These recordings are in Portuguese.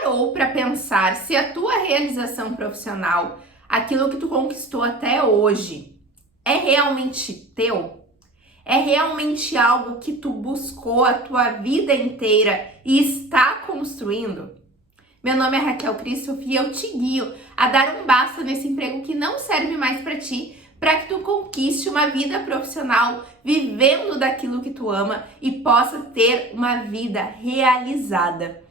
parou para pensar se a tua realização profissional, aquilo que tu conquistou até hoje, é realmente teu? É realmente algo que tu buscou a tua vida inteira e está construindo? Meu nome é Raquel Christoph e eu te guio a dar um basta nesse emprego que não serve mais para ti, para que tu conquiste uma vida profissional vivendo daquilo que tu ama e possa ter uma vida realizada.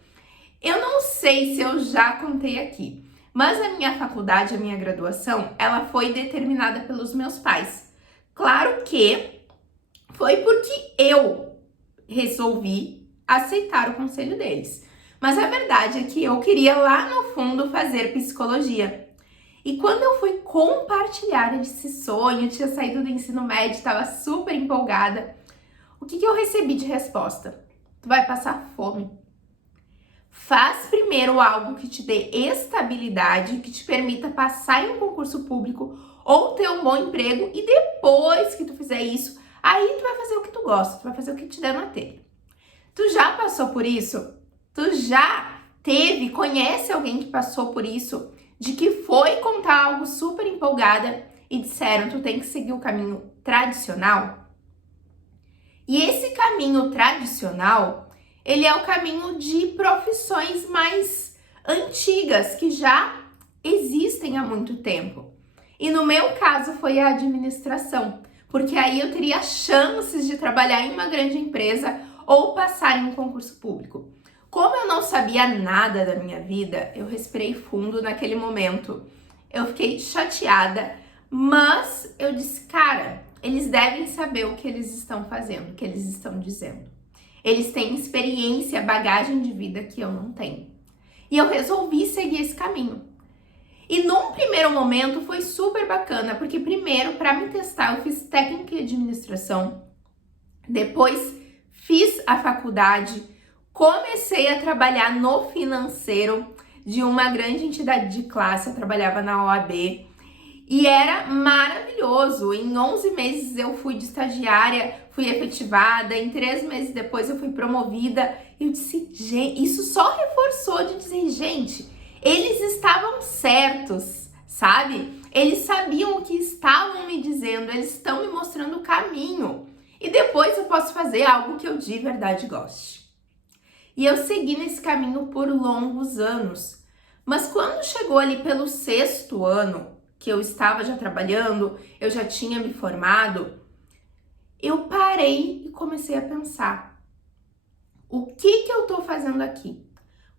Eu não sei se eu já contei aqui, mas a minha faculdade, a minha graduação, ela foi determinada pelos meus pais. Claro que foi porque eu resolvi aceitar o conselho deles. Mas a verdade é que eu queria lá no fundo fazer psicologia. E quando eu fui compartilhar esse sonho, tinha saído do ensino médio, estava super empolgada, o que eu recebi de resposta? Tu vai passar fome. Faz primeiro algo que te dê estabilidade, que te permita passar em um concurso público ou ter um bom emprego, e depois que tu fizer isso, aí tu vai fazer o que tu gosta, tu vai fazer o que te der na telha. Tu já passou por isso? Tu já conhece alguém que passou por isso, de que foi contar algo super empolgada e disseram tu tem que seguir o caminho tradicional? E esse caminho tradicional, ele é o caminho de profissões mais antigas, que já existem há muito tempo. E no meu caso foi a administração, porque aí eu teria chances de trabalhar em uma grande empresa ou passar em um concurso público. Como eu não sabia nada da minha vida, eu respirei fundo naquele momento. Eu fiquei chateada, mas eu disse, cara, eles devem saber o que eles estão fazendo, o que eles estão dizendo. Eles têm experiência, bagagem de vida que eu não tenho. E eu resolvi seguir esse caminho. E num primeiro momento foi super bacana, porque primeiro, para me testar, eu fiz técnica em administração, depois fiz a faculdade, comecei a trabalhar no financeiro de uma grande entidade de classe, eu trabalhava na OAB, e era maravilhoso. Em 11 meses eu fui de estagiária, fui efetivada, em 3 meses depois eu fui promovida. Eu disse, gente, isso só reforçou de dizer, gente, eles estavam certos, sabe? Eles sabiam o que estavam me dizendo, eles estão me mostrando o caminho. E depois eu posso fazer algo que eu de verdade goste. E eu segui nesse caminho por longos anos. Mas quando chegou ali pelo 6º ano, que eu estava já trabalhando, eu já tinha me formado, eu parei e comecei a pensar, o que eu tô fazendo aqui?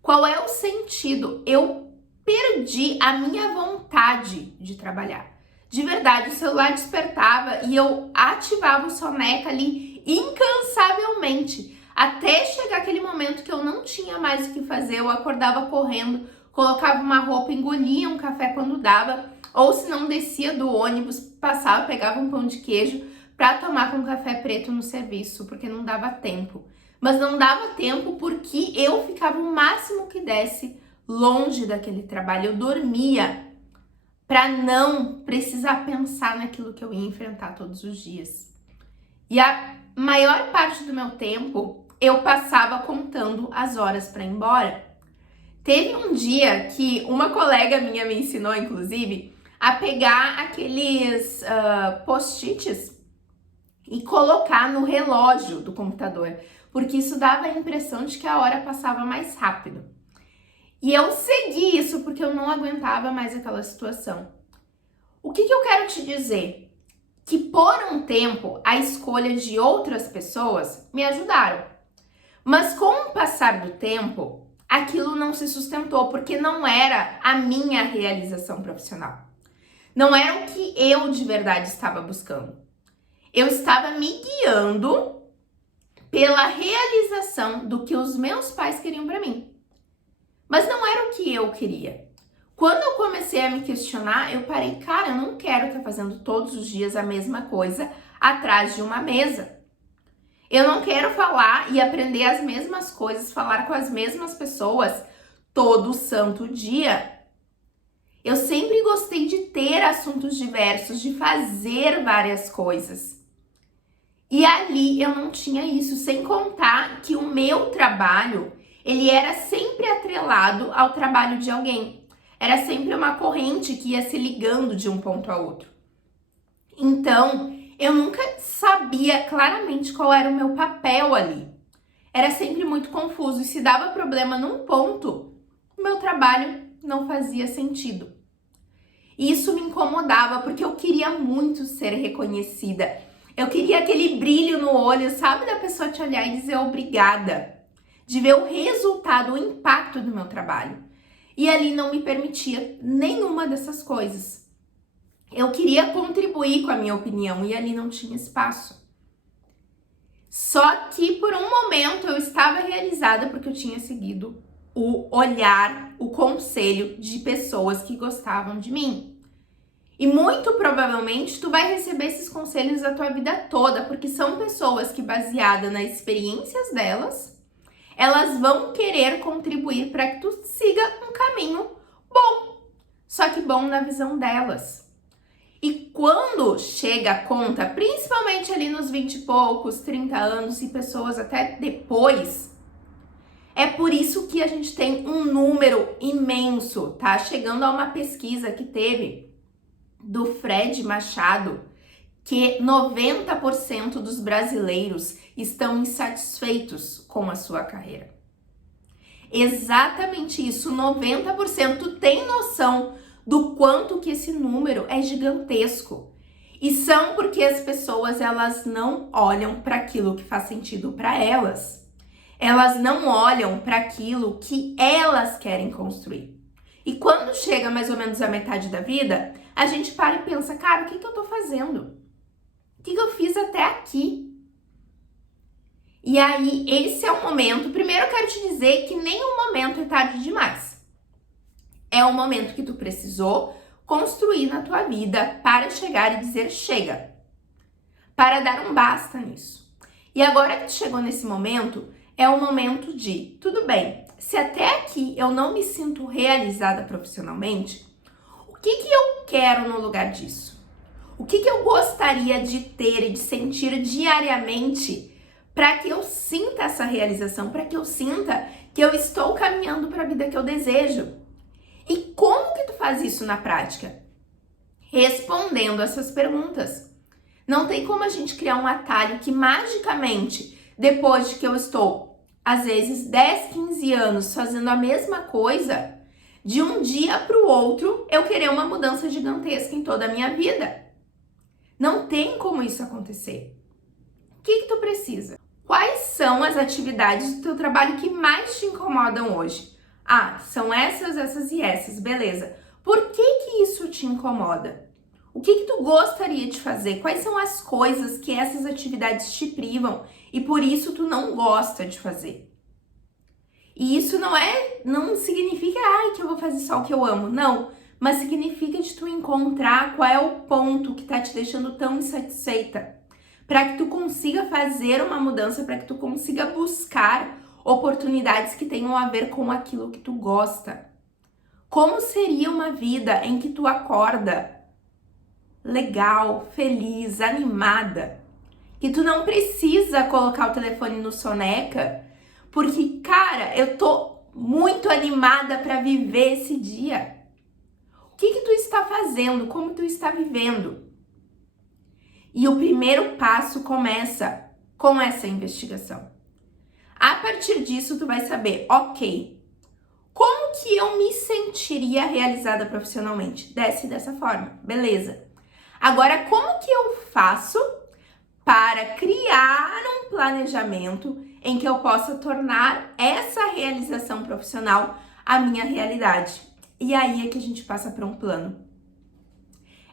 Qual é o sentido? Eu perdi a minha vontade de trabalhar. De verdade, o celular despertava e eu ativava o soneca ali incansavelmente, até chegar aquele momento que eu não tinha mais o que fazer, eu acordava correndo, colocava uma roupa, engolia um café quando dava, ou se não descia do ônibus, passava, pegava um pão de queijo para tomar com café preto no serviço, porque não dava tempo. Mas não dava tempo porque eu ficava o máximo que desse longe daquele trabalho. Eu dormia para não precisar pensar naquilo que eu ia enfrentar todos os dias. E a maior parte do meu tempo eu passava contando as horas para ir embora. Teve um dia que uma colega minha me ensinou, inclusive, a pegar aqueles post-its e colocar no relógio do computador, porque isso dava a impressão de que a hora passava mais rápido. E eu segui isso porque eu não aguentava mais aquela situação. O que eu quero te dizer? Que por um tempo a escolha de outras pessoas me ajudaram. Mas com o passar do tempo, aquilo não se sustentou, porque não era a minha realização profissional. Não era o que eu de verdade estava buscando. Eu estava me guiando pela realização do que os meus pais queriam para mim. Mas não era o que eu queria. Quando eu comecei a me questionar, eu parei, cara, eu não quero estar fazendo todos os dias a mesma coisa atrás de uma mesa. Eu não quero falar e aprender as mesmas coisas, falar com as mesmas pessoas todo santo dia. Eu sempre gostei de ter assuntos diversos, de fazer várias coisas. E ali eu não tinha isso, sem contar que o meu trabalho, ele era sempre atrelado ao trabalho de alguém. Era sempre uma corrente que ia se ligando de um ponto a outro. Então, eu nunca sabia claramente qual era o meu papel ali. Era sempre muito confuso e se dava problema num ponto, o meu trabalho não fazia sentido. Isso me incomodava porque eu queria muito ser reconhecida. Eu queria aquele brilho no olho, sabe, da pessoa te olhar e dizer obrigada, de ver o resultado, o impacto do meu trabalho. E ali não me permitia nenhuma dessas coisas. Eu queria contribuir com a minha opinião e ali não tinha espaço. Só que por um momento eu estava realizada porque eu tinha seguido o olhar, o conselho de pessoas que gostavam de mim. E muito provavelmente tu vai receber esses conselhos a tua vida toda, porque são pessoas que, baseadas nas experiências delas, elas vão querer contribuir para que tu siga um caminho bom, só que bom na visão delas. E quando chega a conta, principalmente ali nos 20 e poucos, 30 anos e pessoas até depois, é por isso que a gente tem um número imenso, tá? Chegando a uma pesquisa que teve do Fred Machado, que 90% dos brasileiros estão insatisfeitos com a sua carreira. Exatamente isso, 90%. Tu tem noção do quanto que esse número é gigantesco. E são porque as pessoas, elas não olham para aquilo que faz sentido para elas. Elas não olham para aquilo que elas querem construir. E quando chega mais ou menos a metade da vida, a gente para e pensa, cara, o que eu tô fazendo? O que eu fiz até aqui? E aí, esse é o momento. Primeiro eu quero te dizer que nenhum momento é tarde demais. É o momento que tu precisou construir na tua vida para chegar e dizer chega. Para dar um basta nisso. E agora que tu chegou nesse momento, é o momento de, tudo bem, se até aqui eu não me sinto realizada profissionalmente, o que eu quero no lugar disso? O que eu gostaria de ter e de sentir diariamente para que eu sinta essa realização, para que eu sinta que eu estou caminhando para a vida que eu desejo? E como que tu faz isso na prática? Respondendo essas perguntas. Não tem como a gente criar um atalho que magicamente, depois de que eu estou às vezes 10, 15 anos fazendo a mesma coisa, de um dia para o outro eu querer uma mudança gigantesca em toda a minha vida. Não tem como isso acontecer. O que tu precisa? Quais são as atividades do teu trabalho que mais te incomodam hoje? Ah, são essas, essas e essas, beleza. Por que isso te incomoda? O que tu gostaria de fazer? Quais são as coisas que essas atividades te privam e por isso tu não gosta de fazer? E isso não significa que eu vou fazer só o que eu amo, não. Mas significa de tu encontrar qual é o ponto que tá te deixando tão insatisfeita. Para que tu consiga fazer uma mudança, para que tu consiga buscar oportunidades que tenham a ver com aquilo que tu gosta. Como seria uma vida em que tu acorda legal, feliz, animada, que tu não precisa colocar o telefone no soneca, porque, cara, eu tô muito animada para viver esse dia. O que tu está fazendo? Como tu está vivendo? E o primeiro passo começa com essa investigação. A partir disso, tu vai saber, ok, como que eu me sentiria realizada profissionalmente? Dessa forma, beleza. Agora, como que eu faço para criar um planejamento em que eu possa tornar essa realização profissional a minha realidade? E aí é que a gente passa para um plano.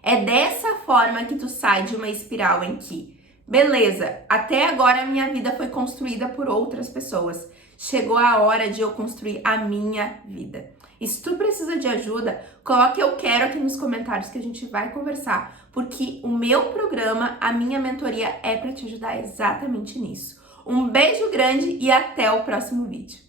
É dessa forma que tu sai de uma espiral em que, beleza, até agora a minha vida foi construída por outras pessoas. Chegou a hora de eu construir a minha vida. E se tu precisa de ajuda, coloque eu quero aqui nos comentários que a gente vai conversar, porque o meu programa, a minha mentoria é para te ajudar exatamente nisso. Um beijo grande e até o próximo vídeo.